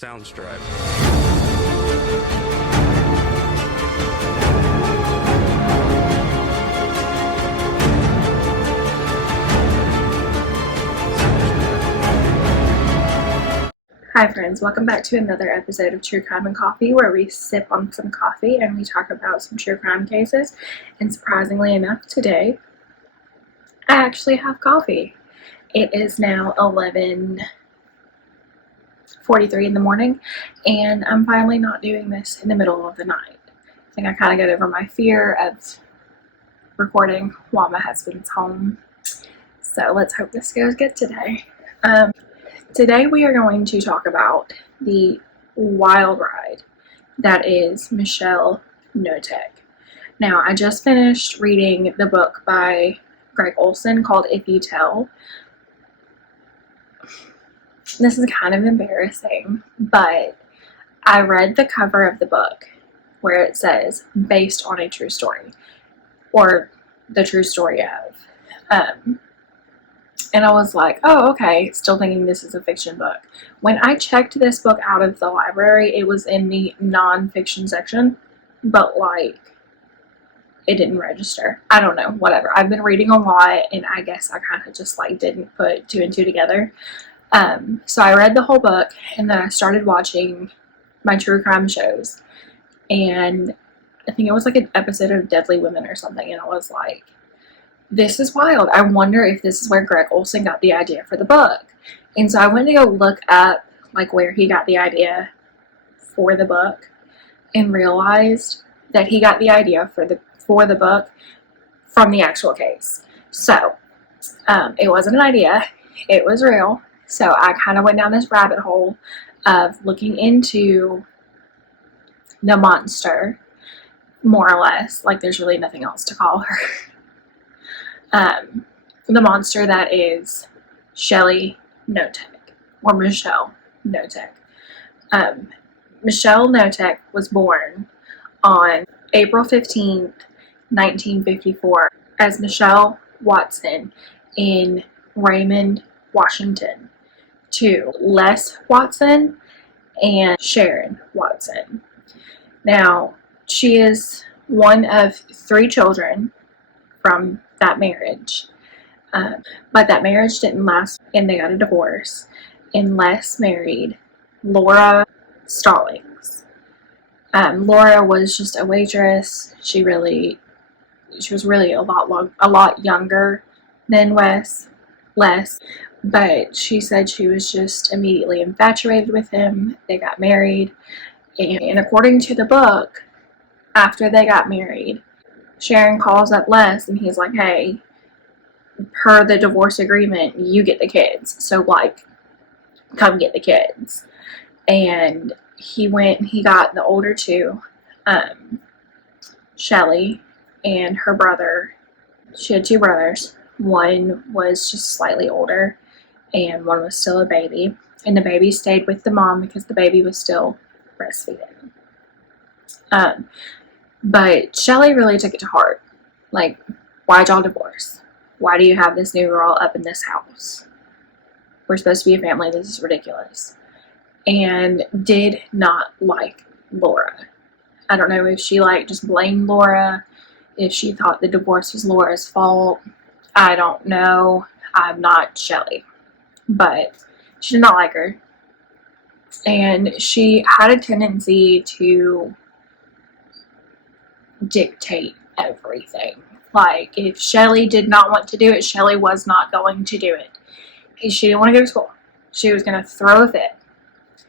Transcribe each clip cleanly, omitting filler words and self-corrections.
Sounds drive. Hi friends, welcome back to another episode of True Crime and Coffee, where we sip on some coffee and we talk about some true crime cases. And surprisingly enough, today I actually have coffee. It is now 11:43 in the morning, and I'm finally not doing this in the middle of the night. I think I kind of got over my fear of recording while my husband's home. So let's hope this goes good today. Today we are going to talk about the wild ride that is Shelly Knotek. Now, I just finished reading the book by Greg Olson called If You Tell. This is kind of embarrassing, but I read the cover of the book where it says, based on a true story, or the true story of. And I was like, oh, okay, still thinking this is a fiction book. When I checked this book out of the library, it was in the non-fiction section, but like, it didn't register. I don't know, whatever. I've been reading a lot, and I guess I kind of just like didn't put two and two together. So I read the whole book, and then I started watching my true crime shows, and I think it was like an episode of Deadly Women or something, and I was like, this is wild. I wonder if this is where Greg Olson got the idea for the book. And so I went to go look up like where he got the idea for the book, and realized that he got the idea for the book from the actual case. So it wasn't an idea, it was real. So I kind of went down this rabbit hole of looking into the monster, more or less. Like, there's really nothing else to call her. The monster that is Shelly Knotek, or Shelly Knotek. Shelly Knotek was born on April 15th, 1954, as Michelle Watson in Raymond, Washington, to Les Watson and Sharon Watson. Now, she is one of three children from that marriage, but that marriage didn't last, and they got a divorce, and Les married Laura Stallings. Laura was just a waitress. She was really a lot younger than Les, but she said she was just immediately infatuated with him. They got married, and according to the book, after they got married, Sharon calls up Les, and he's like, hey, per the divorce agreement, you get the kids, so like, come get the kids. And he got the older two, Shelly and her brother. She had two brothers. One was just slightly older, and one was still a baby, and the baby stayed with the mom because the baby was still breastfeeding. But Shelly really took it to heart. Like, why'd y'all divorce? Why do you have this new girl up in this house? We're supposed to be a family. This is ridiculous. And did not like Laura. I don't know if she just blamed Laura, if she thought the divorce was Laura's fault. I don't know. I'm not Shelly. But she did not like her. And she had a tendency to dictate everything. Like, if Shelly did not want to do it, Shelly was not going to do it. If she didn't want to go to school, she was going to throw a fit.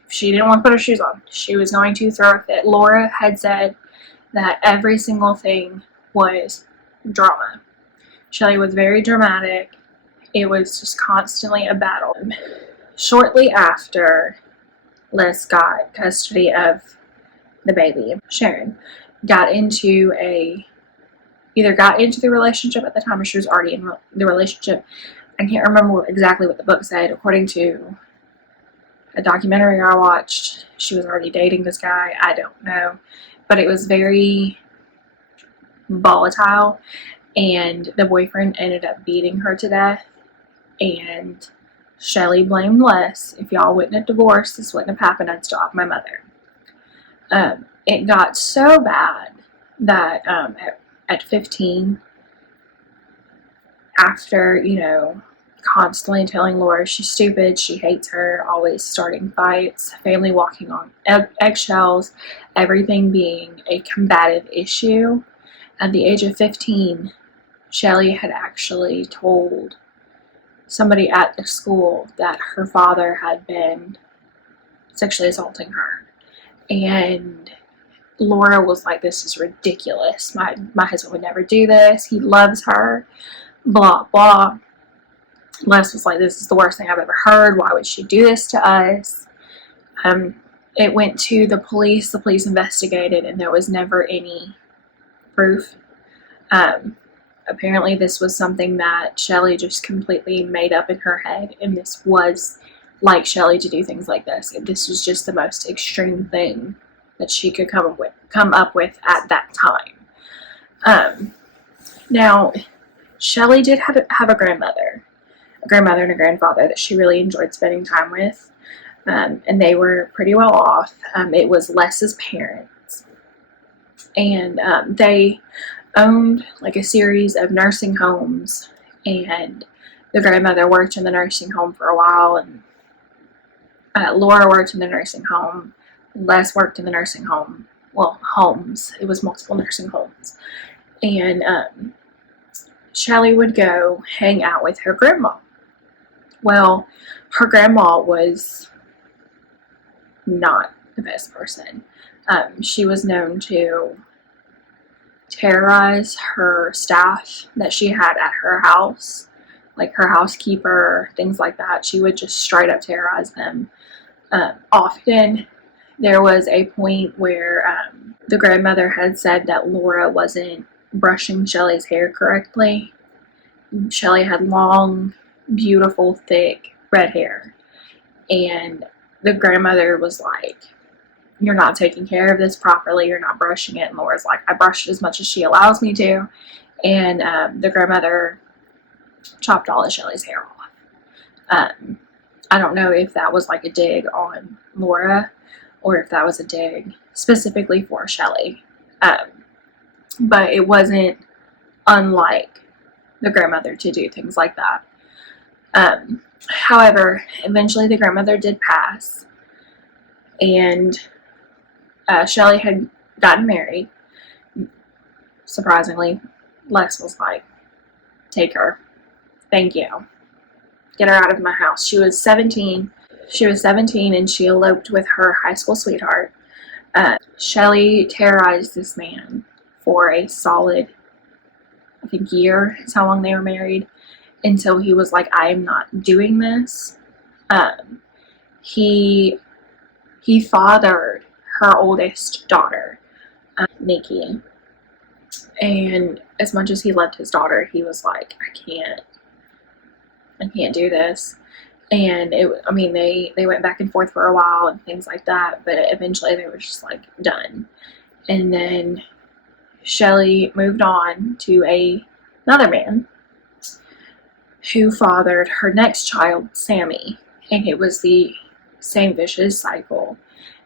If she didn't want to put her shoes on, she was going to throw a fit. Laura had said that every single thing was drama. Shelly was very dramatic. It was just constantly a battle. Shortly after Les got custody of the baby, Sharon got into the relationship at the time, or she was already in the relationship. I can't remember exactly what the book said. According to a documentary I watched, she was already dating this guy. I don't know. But it was very volatile, and the boyfriend ended up beating her to death, and Shelly blamed Les. If y'all wouldn't have divorced, this wouldn't have happened. I'd still have my mother. It got so bad that at 15, after, constantly telling Laura she's stupid, she hates her, always starting fights, family walking on eggshells, everything being a combative issue, at the age of 15, Shelly had actually told somebody at the school that her father had been sexually assaulting her. And Laura was like, this is ridiculous. My husband would never do this. He loves her. Blah, blah. Les was like, this is the worst thing I've ever heard. Why would she do this to us? It went to the police. The police investigated, and there was never any proof. Apparently, this was something that Shelly just completely made up in her head, and this was like Shelly to do things like this. This was just the most extreme thing that she could come up with at that time. Now, Shelly did have a grandmother and a grandfather that she really enjoyed spending time with, and they were pretty well off. It was Les's parents, and they owned like a series of nursing homes, and the grandmother worked in the nursing home for a while, and Laura worked in the nursing home. Les worked in the nursing home. Well, homes. It was multiple nursing homes. And Shelly would go hang out with her grandma. Well, her grandma was not the best person. She was known to terrorize her staff that she had at her house, like her housekeeper, things like that. She would just straight up terrorize them. Often, there was a point where the grandmother had said that Laura wasn't brushing Shelly's hair correctly. Shelly had long, beautiful, thick red hair, and the grandmother was like, you're not taking care of this properly, you're not brushing it. And Laura's like, I brush it as much as she allows me to. And the grandmother chopped all of Shelly's hair off. I don't know if that was like a dig on Laura or if that was a dig specifically for Shelly. But it wasn't unlike the grandmother to do things like that. However, eventually the grandmother did pass, and Shelly had gotten married. Surprisingly, Les was like, take her. Thank you. Get her out of my house. She was 17. She was 17 and she eloped with her high school sweetheart. Shelly terrorized this man for a solid, I think, year is how long they were married, until he was like, I am not doing this. He fathered her oldest daughter, Nikki, and as much as he loved his daughter, he was like, I can't do this. And they went back and forth for a while and things like that, but eventually they were just like done. And then Shelly moved on to another man who fathered her next child, Sammy, and it was the same vicious cycle.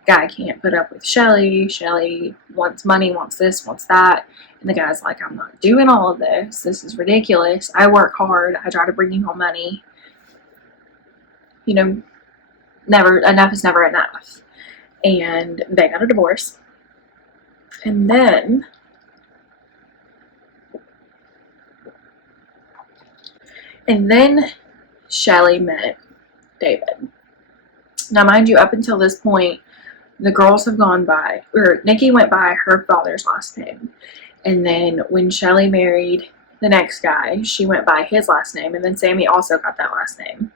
Guy can't put up with Shelly. Shelly wants money, wants this, wants that. And the guy's like, I'm not doing all of this. This is ridiculous. I work hard. I try to bring you home money. Enough is never enough. And they got a divorce. And then Shelly met David. Now, mind you, up until this point, the girls have gone by, or Nikki went by her father's last name. And then when Shelly married the next guy, she went by his last name. And then Sammy also got that last name.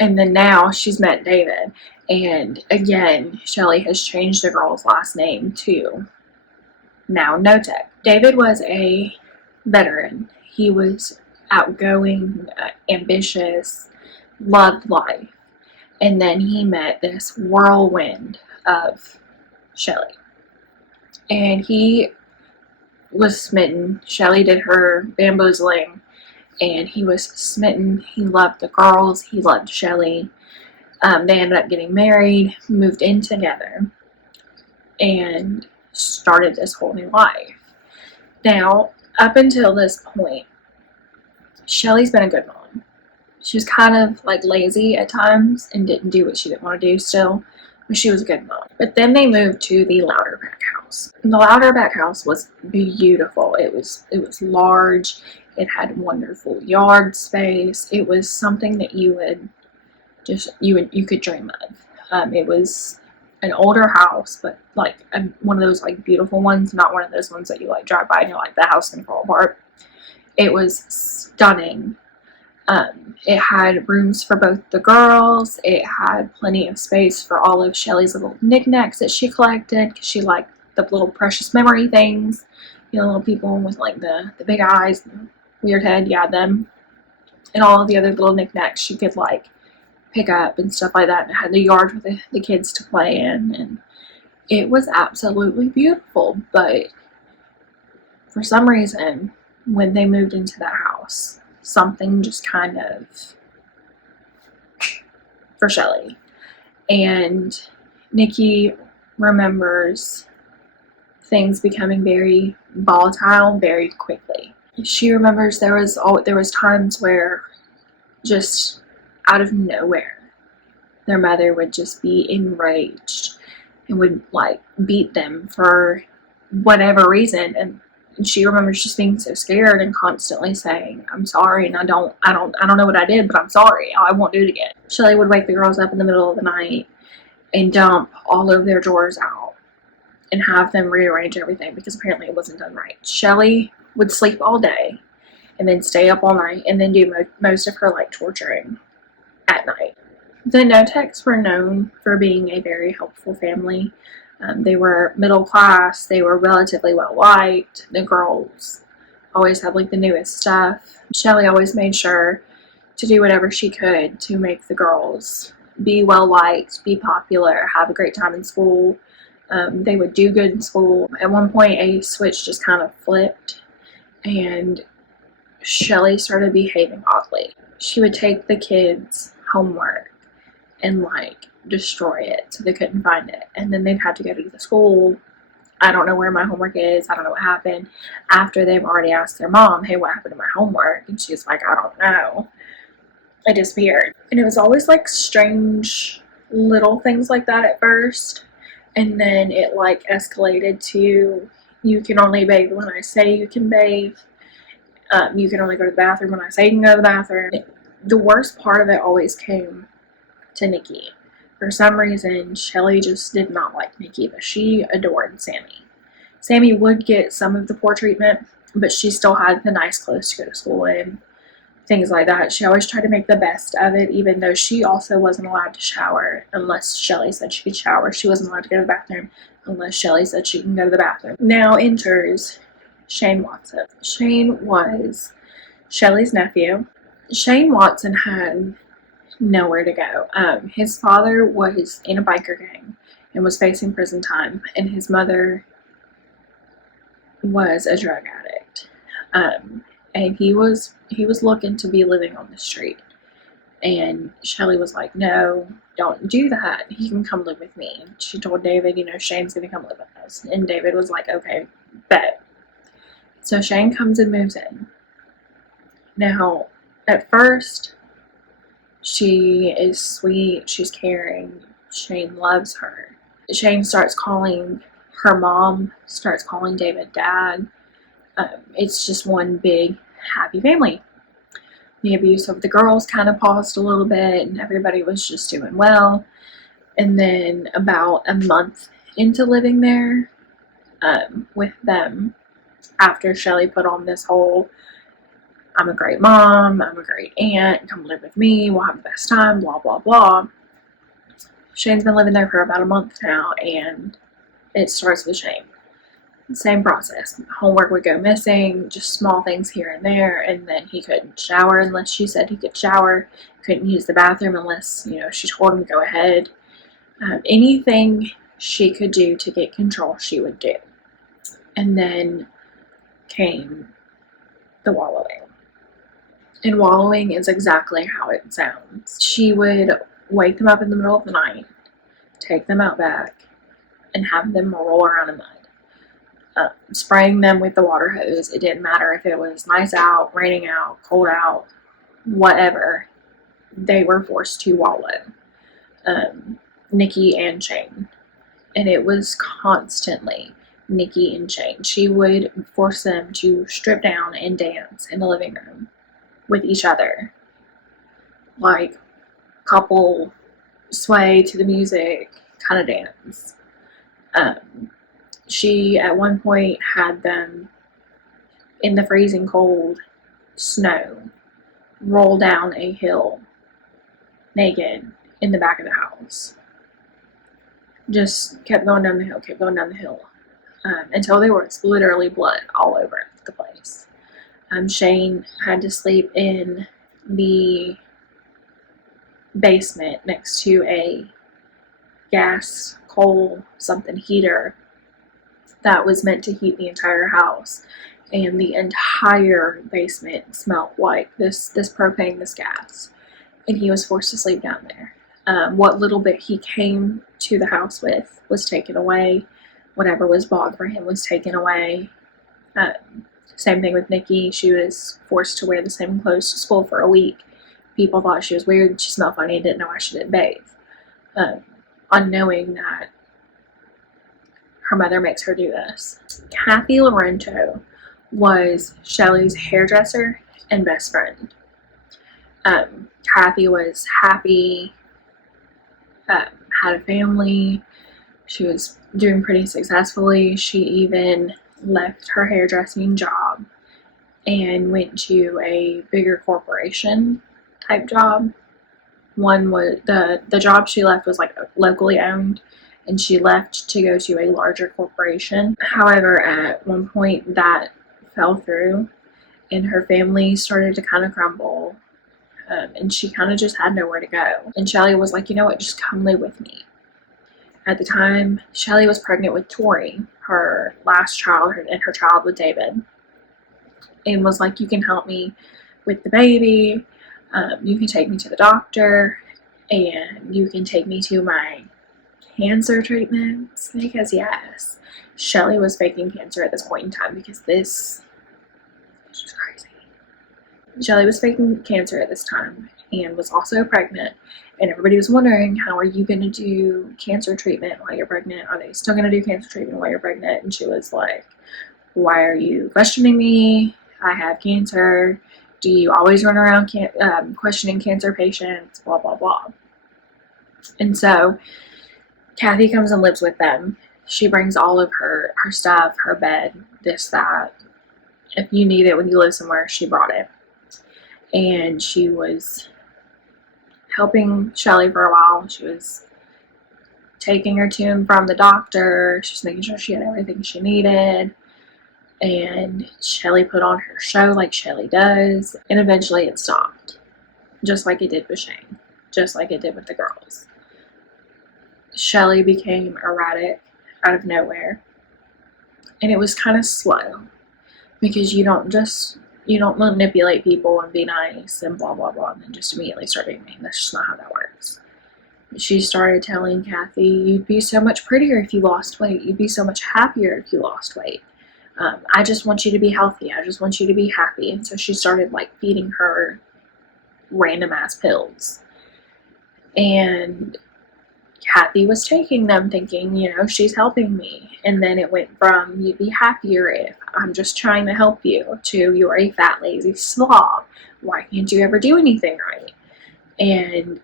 And then now she's met David. And again, Shelly has changed the girl's last name to now Knotek. David was a veteran. He was outgoing, ambitious, loved life. And then he met this whirlwind of Shelly. And he was smitten. Shelly did her bamboozling. and he was smitten. He loved the girls. He loved Shelly. They ended up getting married, moved in together, and started this whole new life. Now, up until this point, Shelly's been a good mom. She was kind of like lazy at times and didn't do what she didn't want to do still, but she was a good mom. But then they moved to the Louderback house. And the Louderback house was beautiful. It was large. It had wonderful yard space. It was something that you could dream of. It was an older house, but like one of those like beautiful ones, not one of those ones that you like drive by and you're like, the house can fall apart. It was stunning. It had rooms for both the girls. It had plenty of space for all of Shelly's little knickknacks that she collected, because she liked the little precious memory things. You know, little people with like the big eyes, the weird head, yeah, them. And all of the other little knickknacks she could like pick up and stuff like that. And it had the yard for the kids to play in. And it was absolutely beautiful. But for some reason, when they moved into that house, something just kind of, for Shelly. And Nikki remembers things becoming very volatile very quickly. She remembers there was times where, just out of nowhere, their mother would just be enraged and would like beat them for whatever reason. And she remembers just being so scared and constantly saying, "I'm sorry, and I don't know what I did, but I'm sorry. I won't do it again." Shelly would wake the girls up in the middle of the night and dump all of their drawers out and have them rearrange everything because apparently it wasn't done right. Shelly would sleep all day and then stay up all night and then do most of her like torturing at night. The Knoteks were known for being a very helpful family. They were middle class. They were relatively well liked. The girls always had like the newest stuff. Shelly always made sure to do whatever she could to make the girls be well liked, be popular, have a great time in school. They would do good in school. At one point, a switch just kind of flipped, and Shelly started behaving oddly. She would take the kids' homework and like destroy it so they couldn't find it, and then they'd have to go to the school. I don't know where my homework is. I don't know what happened, after they've already asked their mom, "Hey, what happened to my homework?" And she's like, "I don't know. It disappeared." And it was always like strange little things like that at first, and then it like escalated to, "You can only bathe when I say you can bathe. You can only go to the bathroom when I say you can go to the bathroom." The worst part of it always came to Nikki. For some reason, Shelly just did not like Nikki, but she adored Sammy. Sammy would get some of the poor treatment, but she still had the nice clothes to go to school in, things like that. She always tried to make the best of it, even though she also wasn't allowed to shower unless Shelly said she could shower. She wasn't allowed to go to the bathroom unless Shelly said she can go to the bathroom. Now enters Shane Watson. Shane was Shelly's nephew. Shane Watson had nowhere to go. His father was in a biker gang and was facing prison time, and his mother was a drug addict. And he was looking to be living on the street. And Shelly was like, "No, don't do that. He can come live with me." And she told David, "Shane's gonna come live with us." And David was like, "Okay, bet." So Shane comes and moves in. Now, at first, she is sweet, she's caring, Shane loves her. Shane starts calling her mom, starts calling David dad. It's just one big happy family. The abuse of the girls kind of paused a little bit, and everybody was just doing well. And then about a month into living there with them, after Shelly put on this whole, "I'm a great mom, I'm a great aunt, come live with me, we'll have the best time, blah, blah, blah," Shane's been living there for about a month now, and it starts with Shane. Same process. Homework would go missing, just small things here and there, and then he couldn't shower unless she said he could shower, couldn't use the bathroom unless, she told him to go ahead. Anything she could do to get control, she would do. And then came the wallowing. And wallowing is exactly how it sounds. She would wake them up in the middle of the night, take them out back, and have them roll around in mud. Spraying them with the water hose. It didn't matter if it was nice out, raining out, cold out, whatever. They were forced to wallow. Nikki and Shane. And it was constantly Nikki and Shane. She would force them to strip down and dance in the living room with each other. Like couple sway to the music kind of dance. She at one point had them in the freezing cold snow roll down a hill naked in the back of the house. Just kept going down the hill, kept going down the hill, until there was literally blood all over the place. Shane had to sleep in the basement next to a gas, coal, something heater that was meant to heat the entire house, and the entire basement smelled like this propane, this gas, and he was forced to sleep down there. What little bit he came to the house with was taken away. Whatever was bought for him was taken away. Same thing with Nikki. She was forced to wear the same clothes to school for a week. People thought she was weird. She smelled funny and didn't know why she didn't bathe. Unknowing that her mother makes her do this. Kathy Laurento was Shelly's hairdresser and best friend. Kathy was happy, had a family. She was doing pretty successfully. She even left her hairdressing job and went to a bigger corporation type job. One was the job she left was like locally owned, and she left to go to a larger corporation. However, at one point that fell through and her family started to kind of crumble, and she kind of just had nowhere to go. And Shelly was like, you know what, just come live with me. At the time, Shelly was pregnant with Tori, her last child, and her child with David, and was like, you can help me with the baby, you can take me to the doctor, and you can take me to my cancer treatments, because yes, Shelly was faking cancer at this point in time, because this is just crazy. Shelly was faking cancer at this time and was also pregnant, and everybody was wondering, how are you going to do cancer treatment while you're pregnant? Are they still going to do cancer treatment while you're pregnant? And she was like, why are you questioning me? I have cancer. Do you always run around questioning cancer patients? Blah, blah, blah. And so Kathy comes and lives with them. She brings all of her stuff, her bed, this, that. If you need it when you live somewhere, she brought it. And she was helping Shelly for a while. She was taking her to and from the doctor. She was making sure she had everything she needed. And Shelly put on her show like Shelly does. And eventually it stopped. Just like it did with Shane. Just like it did with the girls. Shelly became erratic out of nowhere. And it was kind of slow. Because you don't manipulate people and be nice and blah, blah, blah, and then just immediately start being mean. That's just not how that works. She started telling Kathy, you'd be so much prettier if you lost weight. You'd be so much happier if you lost weight. I just want you to be healthy. I just want you to be happy. And so she started like feeding her random ass pills. And Kathy was taking them thinking, she's helping me. And then it went from, you'd be happier if I'm just trying to help you, to you're a fat, lazy slob. Why can't you ever do anything right? And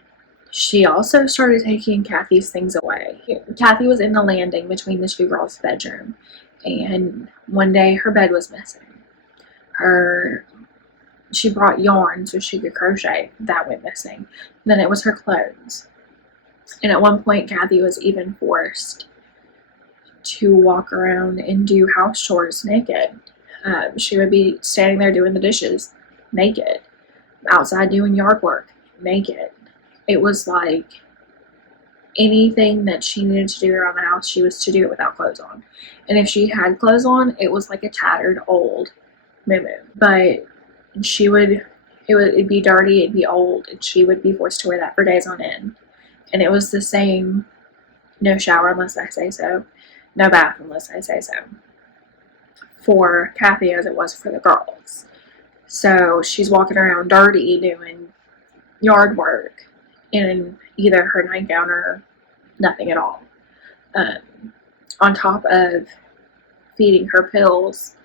she also started taking Kathy's things away. Kathy was in the landing between the two girls' bedroom. And one day her bed was missing. She brought yarn so she could crochet. That went missing. Then it was her clothes. And at one point, Kathy was even forced to walk around and do house chores naked. She would be standing there doing the dishes naked, outside doing yard work naked. It was like anything that she needed to do around the house, she was to do it without clothes on. And if she had clothes on, it was like a tattered old muumuu. But she would It'd be dirty, it'd be old, and she would be forced to wear that for days on end. And it was the same, no shower unless I say so, no bath unless I say so, for Kathy as it was for the girls. So she's walking around dirty doing yard work in either her nightgown or nothing at all. On top of feeding her pills,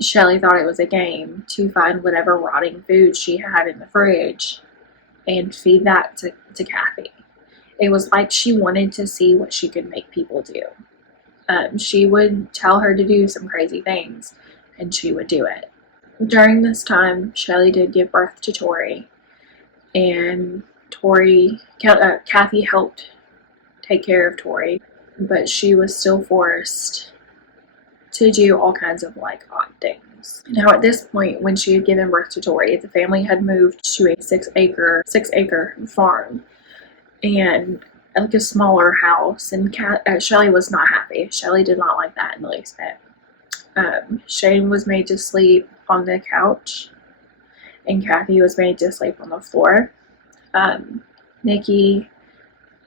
Shelly thought it was a game to find whatever rotting food she had in the fridge and feed that to Kathy. It was like she wanted to see what she could make people do. She would tell her to do some crazy things, and she would do it. During this time, Shelly did give birth to Tori, and Kathy helped take care of Tori, but she was still forced to do all kinds of like odd things. Now at this point, when she had given birth to Tori, the family had moved to a 6-acre farm and like a smaller house, and Shelly was not happy. Shelly did not like that in the least bit. Shane was made to sleep on the couch, and Kathy was made to sleep on the floor. Nikki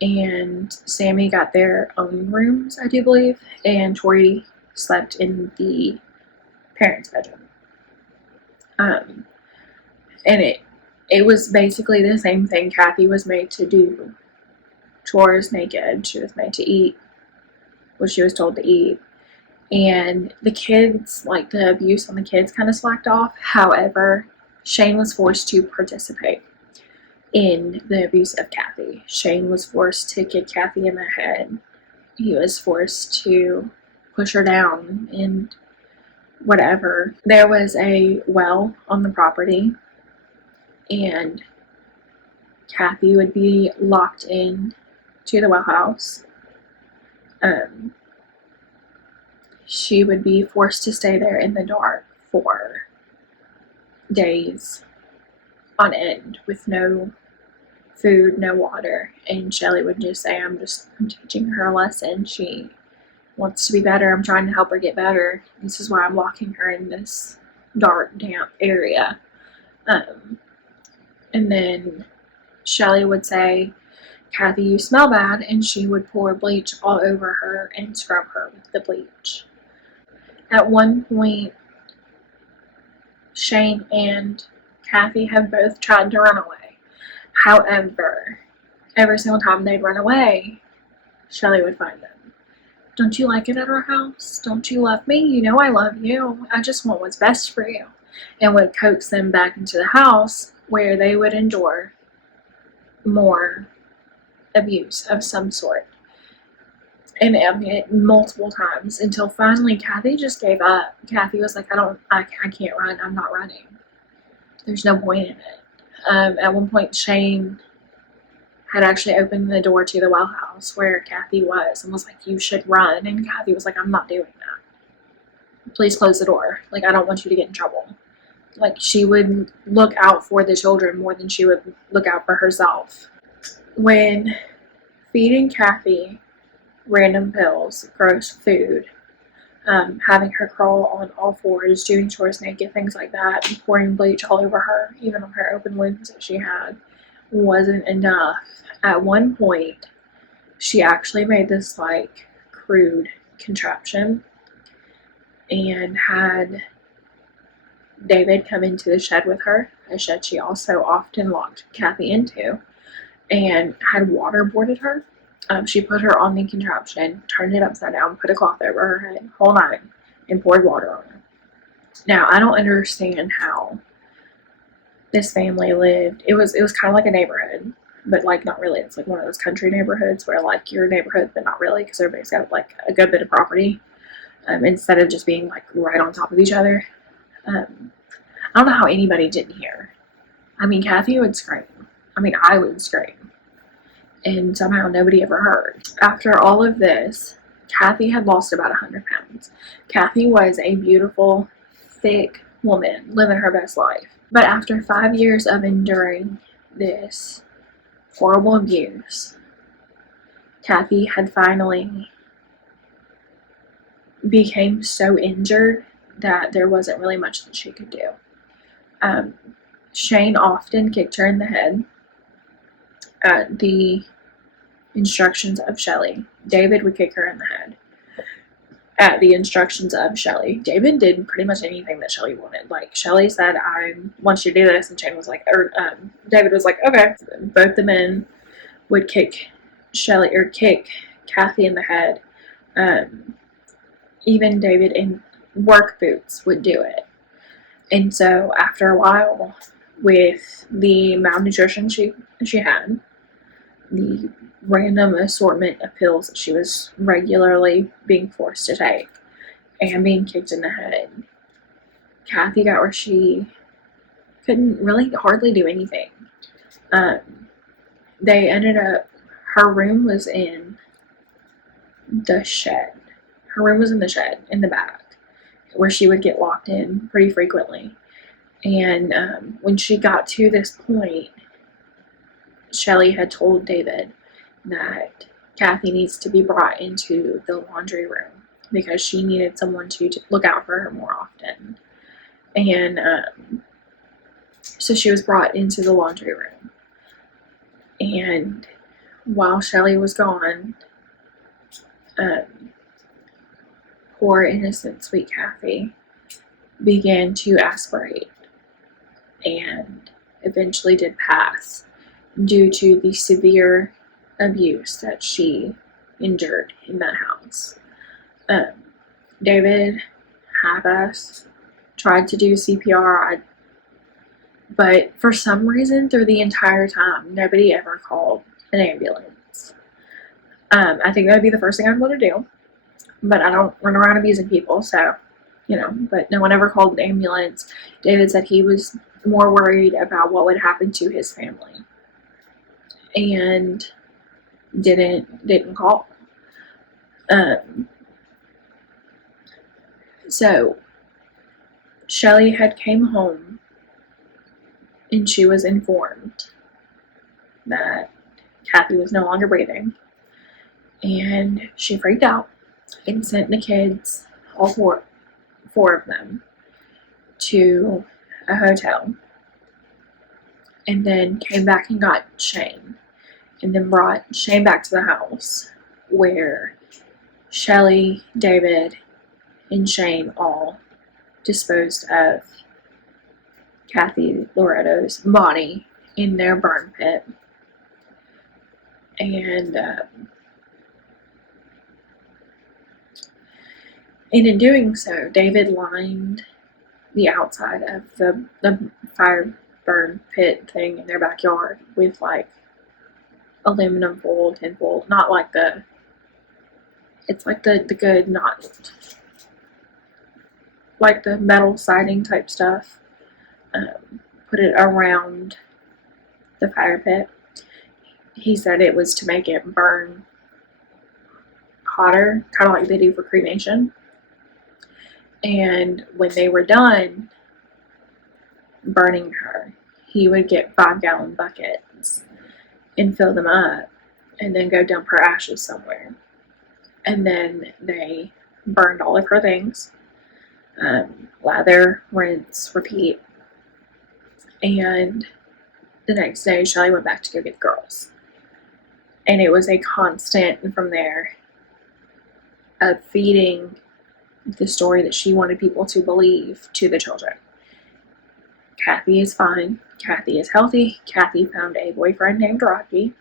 and Sammy got their own rooms, I do believe, and Tori slept in the parents' bedroom. And it was basically the same thing. Kathy was made to do chores naked. She was made to eat what she was told to eat. And the kids, like the abuse on the kids kind of slacked off. However, Shane was forced to participate in the abuse of Kathy. Shane was forced to kick Kathy in the head. He was forced to push her down and whatever. There was a well on the property, and Kathy would be locked in to the well house. She would be forced to stay there in the dark for days on end with no food, no water. And Shelly would just say, I'm teaching her a lesson. She wants to be better. I'm trying to help her get better. This is why I'm locking her in this dark, damp area. And then Shelly would say, Kathy, you smell bad, and she would pour bleach all over her and scrub her with the bleach. At one point, Shane and Kathy have both tried to run away. However, every single time they'd run away, Shelly would find them. Don't you like it at our house? Don't you love me? You know I love you. I just want what's best for you. And would coax them back into the house where they would endure more abuse of some sort. And I mean, multiple times until finally Kathy just gave up. Kathy was like, I can't run. I'm not running. There's no point in it. At one point, Shane had actually opened the door to the well house where Kathy was and was like, you should run. And Kathy was like, I'm not doing that. Please close the door. Like, I don't want you to get in trouble. Like, she would look out for the children more than she would look out for herself. When feeding Kathy random pills, gross food, having her crawl on all fours, doing chores naked, things like that, and pouring bleach all over her, even on her open wounds that she had, wasn't enough. At one point, she actually made this like crude contraption and had David come into the shed with her, a shed she also often locked Kathy into, and had waterboarded her. She put her on the contraption, turned it upside down, put a cloth over her head, whole nine, and poured water on her. Now, I don't understand how this family lived. It was kind of like a neighborhood, but like not really. It's like one of those country neighborhoods where like your neighborhood, but not really, because everybody's got like a good bit of property, instead of just being like right on top of each other. I don't know how anybody didn't hear. I mean, Kathy would scream. I mean, I would scream. And somehow nobody ever heard. After all of this, Kathy had lost about 100 pounds. Kathy was a beautiful, thick woman living her best life. But after 5 years of enduring this horrible abuse, Kathy had finally became so injured that there wasn't really much that she could do. Shane often kicked her in the head at the instructions of Shelly. David would kick her in the head at the instructions of Shelly. David did pretty much anything that Shelly wanted. Like, Shelly said, I want you to do this, and Shane was like, David was like, okay. Both the men would kick Shelly, or kick Kathy in the head. Even David in work boots would do it. And so after a while, with the malnutrition she had, the random assortment of pills that she was regularly being forced to take, and being kicked in the head, Kathy got where she couldn't really hardly do anything. They ended up, her room was in the shed. Her room was in the shed in the back, where she would get locked in pretty frequently. And when she got to this point, Shelly had told David that Kathy needs to be brought into the laundry room because she needed someone to look out for her more often. And so she was brought into the laundry room. And while Shelly was gone, poor innocent sweet Kathy began to aspirate and eventually did pass due to the severe abuse that she endured in that house. David had us tried to do CPR, but for some reason through the entire time nobody ever called an ambulance. I think that would be the first thing I'd want to do, but I don't run around abusing people, so but no one ever called an ambulance. David said he was more worried about what would happen to his family and didn't call. So Shelly had came home and she was informed that Kathy was no longer breathing, and she freaked out and sent the kids, all four of them, to a hotel, and then came back and got Shane, and then brought Shane back to the house, where Shelly, David, and Shane all disposed of Kathy Loretto's body in their burn pit. And in doing so, David lined the outside of the fire burn pit thing in their backyard with like aluminum foil, tin foil, not like it's like the good, not like the metal siding type stuff. Put it around the fire pit. He said it was to make it burn hotter, kind of like they do for cremation. And when they were done burning her, he would get 5-gallon buckets and fill them up and then go dump her ashes somewhere. And then they burned all of her things. Lather, rinse, repeat. And the next day, Shelly went back to go get the girls. And it was a constant from there of feeding the story that she wanted people to believe to the children. Kathy is fine. Kathy is healthy. Kathy found a boyfriend named Rocky.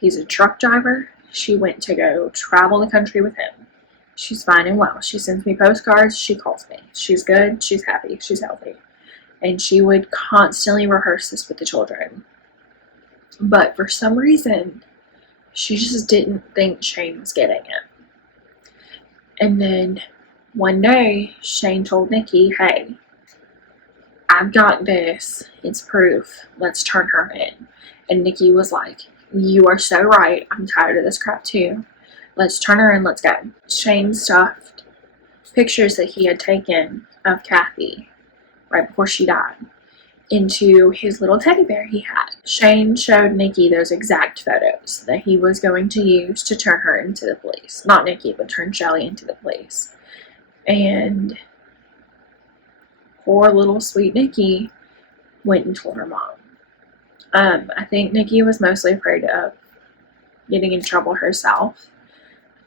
He's a truck driver. She went to go travel the country with him. She's fine and well. She sends me postcards. She calls me. She's good. She's happy. She's healthy. And she would constantly rehearse this with the children. But for some reason, she just didn't think Shane was getting it. And then one day, Shane told Nikki, hey, I've got this. It's proof. Let's turn her in. And Nikki was like, you are so right. I'm tired of this crap too. Let's turn her in. Let's go. Shane stuffed pictures that he had taken of Kathy right before she died into his little teddy bear he had. Shane showed Nikki those exact photos that he was going to use to turn her into the police. Not Nikki, but turn Shelly into the police. And poor little sweet Nikki went and told her mom. I think Nikki was mostly afraid of getting in trouble herself.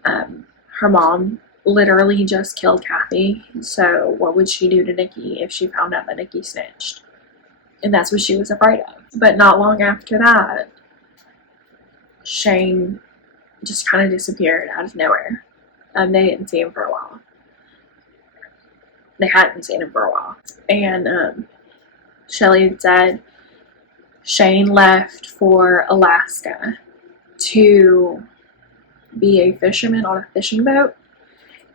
Her mom literally just killed Kathy, so what would she do to Nikki if she found out that Nikki snitched? And that's what she was afraid of. But not long after that, Shane just kind of disappeared out of nowhere. They didn't see him for a while. They hadn't seen him for a while. And Shelly had said Shane left for Alaska to be a fisherman on a fishing boat.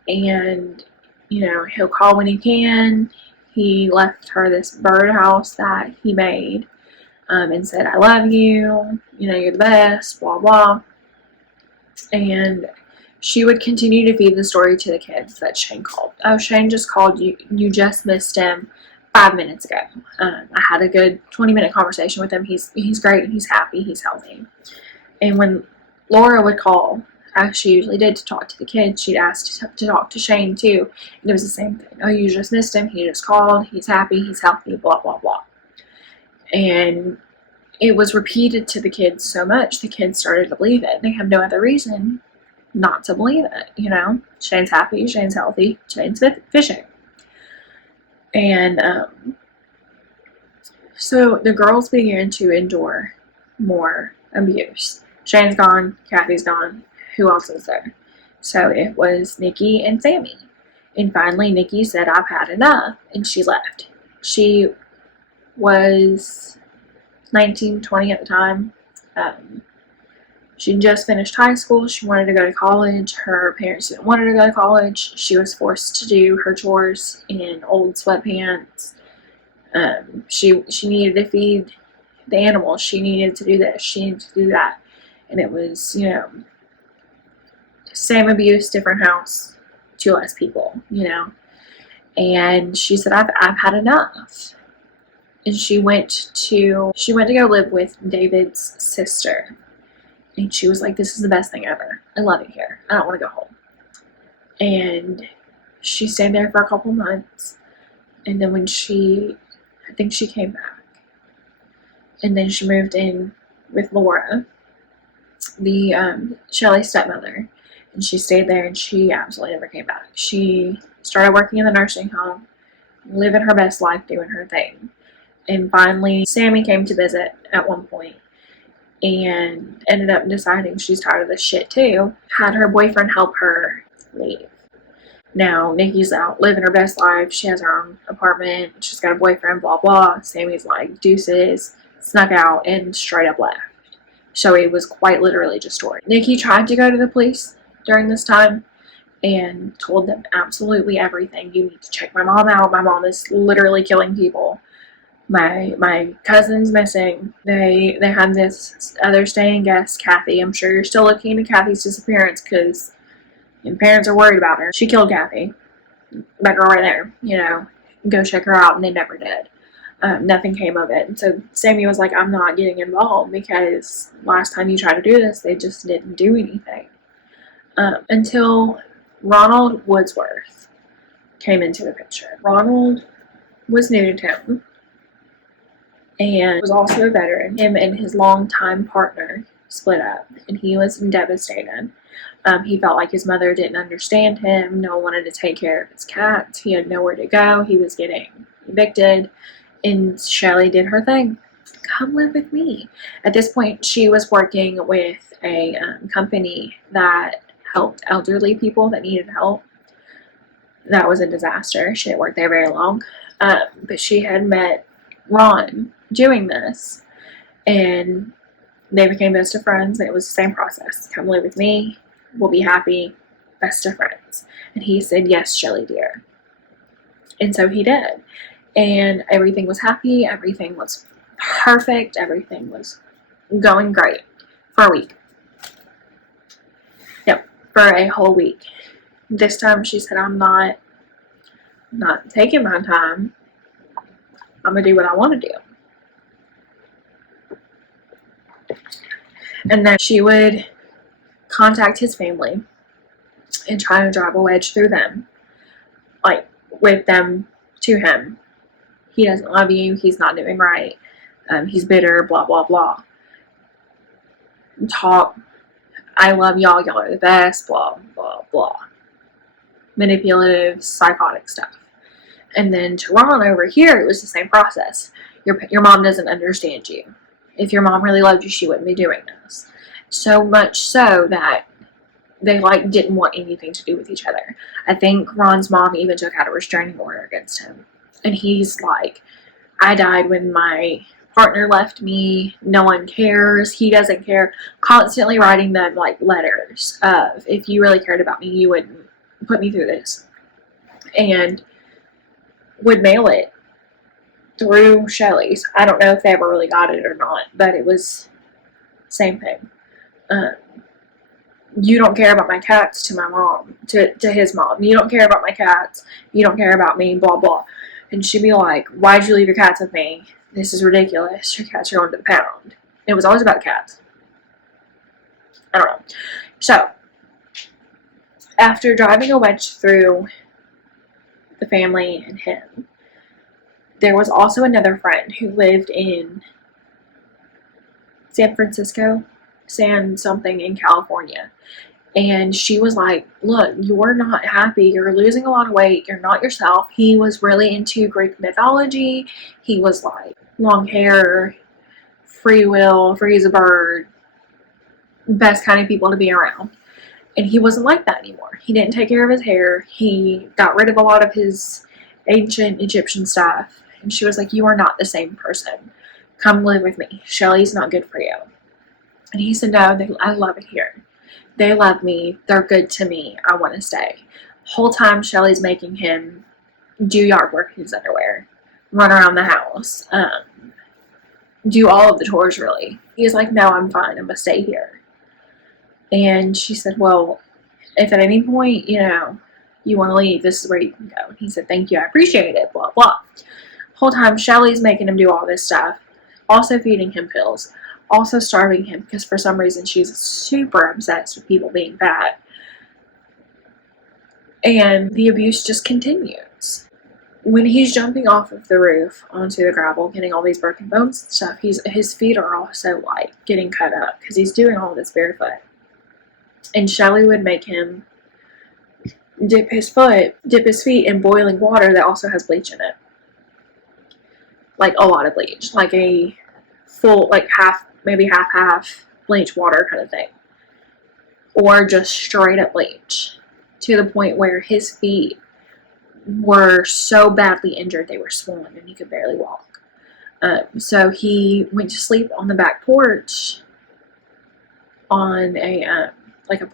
And, you know, he'll call when he can. He left her this birdhouse that he made and said, I love you, you know, you're the best, blah, blah. And she would continue to feed the story to the kids that Shane called. Oh, Shane just called you. You just missed him 5 minutes ago. I had a good 20-minute conversation with him. He's great. He's happy. He's healthy. And when Laura would call, as she usually did, to talk to the kids, she'd ask to talk to Shane too. And it was the same thing. Oh, you just missed him. He just called. He's happy. He's healthy. Blah, blah, blah. And it was repeated to the kids so much, the kids started to believe it. They have no other reason not to believe it, you know. Shane's happy. Shane's healthy. Shane's fishing. And so the girls began to endure more abuse. Shane's gone. Kathy's gone. Who else is there? So it was Nikki and Sammy. And finally, Nikki said, I've had enough. And she left. She was 19, 20 at the time. She just finished high school. She wanted to go to college. Her parents didn't want her to go to college. She was forced to do her chores in old sweatpants. She needed to feed the animals. She needed to do this. She needed to do that. And it was, you know, same abuse, different house, 2 less people, you know. And she said, I've had enough. And she went to go live with David's sister. And she was like, this is the best thing ever. I love it here. I don't want to go home. And she stayed there for a couple months. And then when I think she came back. And then she moved in with Laura, the Shelly's stepmother. And she stayed there and she absolutely never came back. She started working in the nursing home, living her best life, doing her thing. And finally, Sammy came to visit at one point and ended up deciding she's tired of this shit too. Had her boyfriend help her leave. Now, Nikki's out living her best life. She has her own apartment. She's got a boyfriend, blah, blah. Sammy's like, deuces, snuck out and straight up left. So it was quite literally just story. Nikki tried to go to the police during this time and told them absolutely everything. You need to check my mom out. My mom is literally killing people. My cousin's missing. They had this other staying guest, Kathy. I'm sure you're still looking into Kathy's disappearance because your parents are worried about her. She killed Kathy. That girl right there, you know, go check her out, and they never did. Nothing came of it. And so Sammy was like, I'm not getting involved because last time you tried to do this, they just didn't do anything. Until Ronald Woodsworth came into the picture. Ronald was new to town and was also a veteran. Him and his longtime partner split up, and he was devastated. He felt like his mother didn't understand him. No one wanted to take care of his cats. He had nowhere to go. He was getting evicted, and Shelly did her thing. Come live with me. At this point, she was working with a company that helped elderly people that needed help. That was a disaster. She didn't work there very long. But she had met Ron doing this, and they became best of friends. It was the same process. Come live with me. We'll be happy. Best of friends. And he said, yes, Shelly dear. And so he did. And everything was happy. Everything was perfect. Everything was going great for a week. Yep, for a whole week. This time she said, I'm not taking my time. I'm going to do what I want to do. And then she would contact his family and try to drive a wedge through them, like with them to him. He doesn't love you. He's not doing right. He's bitter, blah, blah, blah. Talk, I love y'all. Y'all are the best, blah, blah, blah. Manipulative, psychotic stuff. And then to Ron over here, it was the same process. Your mom doesn't understand you. If your mom really loved you, she wouldn't be doing this. So much so that they didn't want anything to do with each other. I think Ron's mom even took out a restraining order against him. And he's like, I died when my partner left me. No one cares. He doesn't care. Constantly writing them letters of, if you really cared about me, you wouldn't put me through this. And would mail it through Shelly's. I don't know if they ever really got it or not, but it was same thing. You don't care about my cats to my mom, to his mom. You don't care about my cats. You don't care about me, blah, blah. And she'd be like, why'd you leave your cats with me? This is ridiculous. Your cats are going to the pound. And it was always about cats. I don't know. So, after driving a wedge through the family and him, there was also another friend who lived in San Francisco, San something in California. And she was like, look, you're not happy. You're losing a lot of weight. You're not yourself. He was really into Greek mythology. He was like long hair, free will, free as a bird, best kind of people to be around. And he wasn't like that anymore. He didn't take care of his hair. He got rid of a lot of his ancient Egyptian stuff. And she was like, you are not the same person. Come live with me. Shelly's not good for you. And he said, no, I love it here. They love me. They're good to me. I want to stay. Whole time Shelly's making him do yard work in his underwear, run around the house, do all of the chores really. He's like, no, I'm fine. I'm going to stay here. And she said, well, if at any point, you want to leave, this is where you can go. And he said, thank you. I appreciate it. Blah, blah. Whole time Shelly's making him do all this stuff. Also feeding him pills. Also starving him because for some reason she's super obsessed with people being fat. And the abuse just continues. When he's jumping off of the roof onto the gravel, getting all these broken bones and stuff, his feet are also getting cut up because he's doing all this barefoot. And Shelly would make him dip his feet in boiling water that also has bleach in it. A lot of bleach. Like a full, maybe half bleach water kind of thing. Or just straight up bleach. To the point where his feet were so badly injured they were swollen and he could barely walk. So he went to sleep on the back porch on a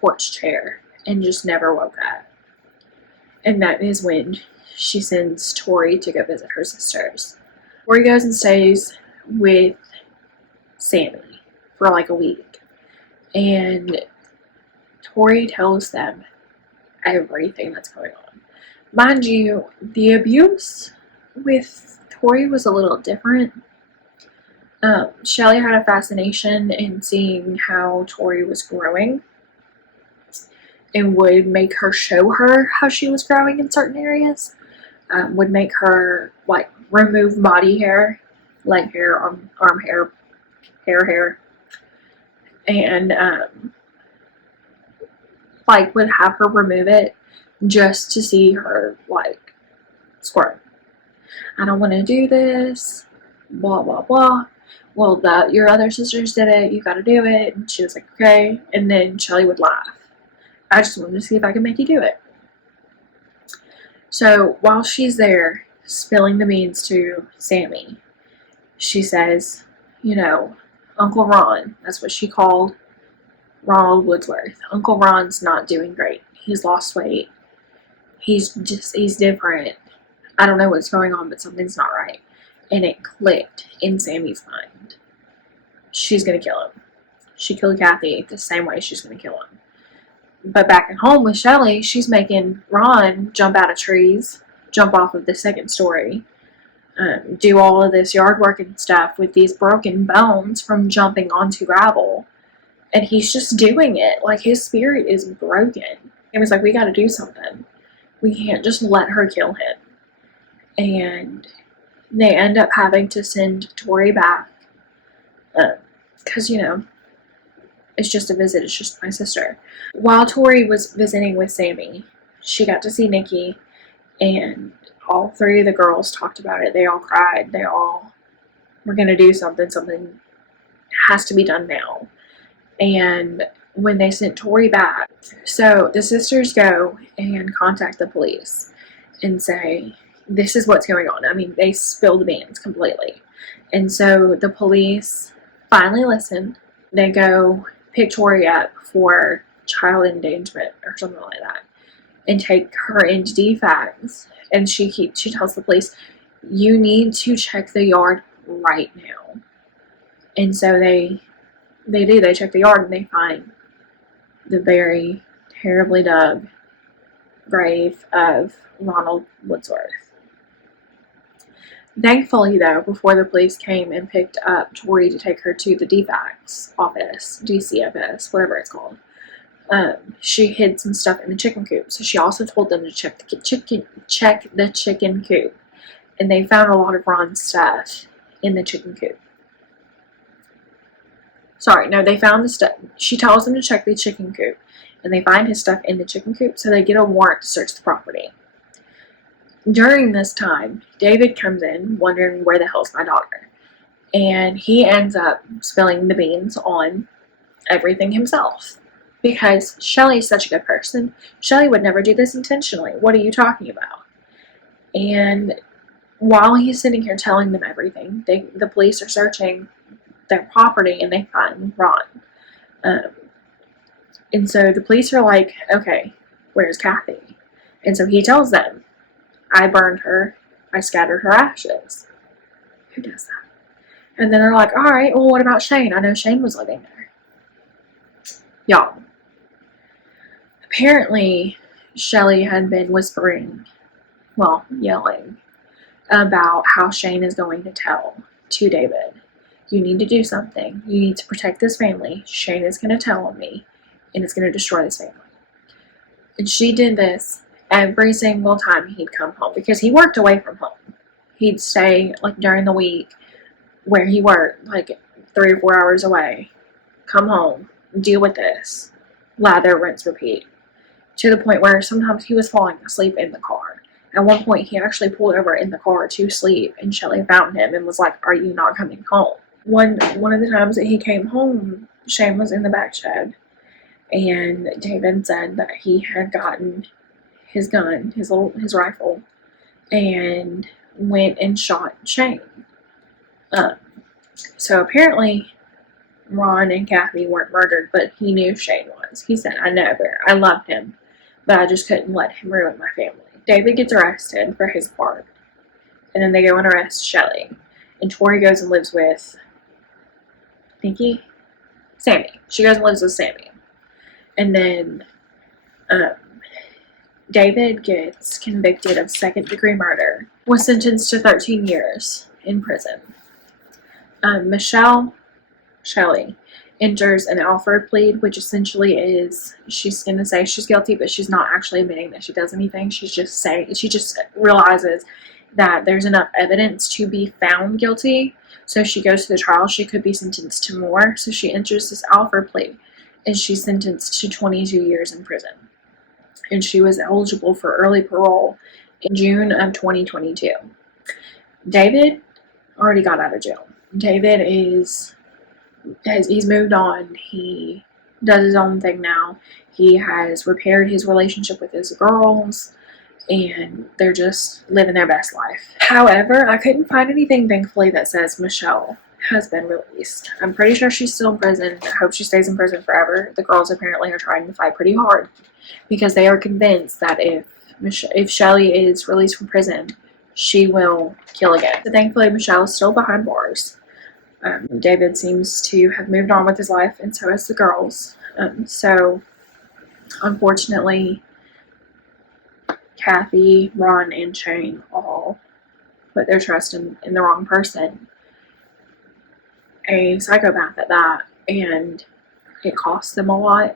porch chair and just never woke up. And that is when she sends Tori to go visit her sisters. Tori goes and stays with Sammy for a week. And Tori tells them everything that's going on. Mind you, the abuse with Tori was a little different. Shelly had a fascination in seeing how Tori was growing and would make her show her how she was growing in certain areas. Would make her remove body hair, leg hair, arm hair, hair, and would have her remove it just to see her squirt. I don't want to do this, blah blah blah. Well, your other sisters did it, you gotta do it. And she was like, okay. And then Shelly would laugh. I just wanted to see if I could make you do it. So while she's there spilling the beans to Sammy, she says, Uncle Ron, that's what she called Ronald Woodsworth. Uncle Ron's not doing great. He's lost weight. He's different. I don't know what's going on, but something's not right. And it clicked in Sammy's mind. She's going to kill him. She killed Kathy the same way she's going to kill him. But back at home with Shelly, she's making Ron jump out of trees, jump off of the second story, do all of this yard work and stuff with these broken bones from jumping onto gravel. And he's just doing it. His spirit is broken. It was we got to do something. We can't just let her kill him. And They end up having to send Tori back because, it's just a visit. It's just my sister. While Tori was visiting with Sammy, she got to see Nikki, and all three of the girls talked about it. They all cried. They all were going to do something. Something has to be done now. And when they sent Tori back, so the sisters go and contact the police and say, this is what's going on. I mean, they spilled the beans completely. And so the police finally listen. They go pick Tori up for child endangerment or something like that and take her into DFACS. And she tells the police, you need to check the yard right now. And so they do. They check the yard and they find the very terribly dug grave of Ronald Woodsworth. Thankfully, though, before the police came and picked up Tori to take her to the DFACS office, DCFS, whatever it's called, she hid some stuff in the chicken coop. So she also told them to check the chicken coop, and they found a lot of Ron's stuff in the chicken coop. Sorry, no, they found the stuff. She tells them to check the chicken coop, and they find his stuff in the chicken coop, so they get a warrant to search the property. During this time, David comes in wondering, where the hell's my daughter? And he ends up spilling the beans on everything himself. Because Shelly's such a good person. Shelly would never do this intentionally. What are you talking about? And while he's sitting here telling them everything, the police are searching their property and they find Ron. And so the police are like, okay, where's Kathy? And so he tells them, I burned her. I scattered her ashes. Who does that? And then they're like, all right, well, what about Shane? I know Shane was living there. Y'all. Apparently, Shelly had been yelling about how Shane is going to tell to David, you need to do something. You need to protect this family. Shane is going to tell on me, and it's going to destroy this family. And she did this every single time he'd come home, because he worked away from home. He'd stay, during the week where he worked, 3 or 4 hours away, come home, deal with this, lather, rinse, repeat, to the point where sometimes he was falling asleep in the car. At one point, he actually pulled over in the car to sleep, and Shelly found him and was like, are you not coming home? One of the times that he came home, Shane was in the back shed, and David said that he had gotten his gun, his rifle, and went and shot Shane. So apparently Ron and Kathy weren't murdered, but he knew Shane was. He said, I loved him, but I just couldn't let him ruin my family. David gets arrested for his part, and then they go and arrest Shelly, and Tori goes and lives with Sammy. She goes and lives with Sammy. And then David gets convicted of second-degree murder, was sentenced to 13 years in prison. Shelly, enters an Alford plea, which essentially is she's going to say she's guilty, but she's not actually admitting that she does anything. She just realizes that there's enough evidence to be found guilty. So she goes to the trial. She could be sentenced to more. So she enters this Alford plea, and she's sentenced to 22 years in prison. And she was eligible for early parole in June of 2022. David already got out of jail. David he's moved on. He does his own thing now. He has repaired his relationship with his girls, and they're just living their best life. However, I couldn't find anything, thankfully, that says Michelle has been released. I'm pretty sure she's still in prison. I hope she stays in prison forever. The girls apparently are trying to fight pretty hard because they are convinced that if Shelly is released from prison, she will kill again. So thankfully, Michelle is still behind bars. David seems to have moved on with his life, and so has the girls. So, unfortunately, Kathy, Ron, and Shane all put their trust in the wrong person. A psychopath at that, and it cost them a lot.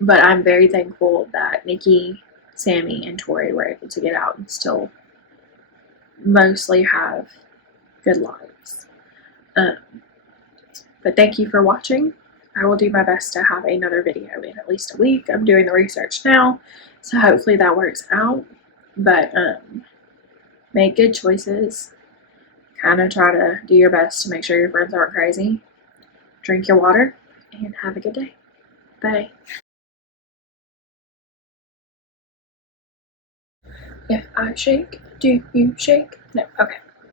But I'm very thankful that Nikki, Sammy, and Tori were able to get out and still mostly have good lives. But thank you for watching. I will do my best to have another video in at least a week. I'm doing the research now, so hopefully that works out. But make good choices. Kind of try to do your best to make sure your friends aren't crazy. Drink your water, and have a good day. Bye. If I shake, do you shake? No. Okay.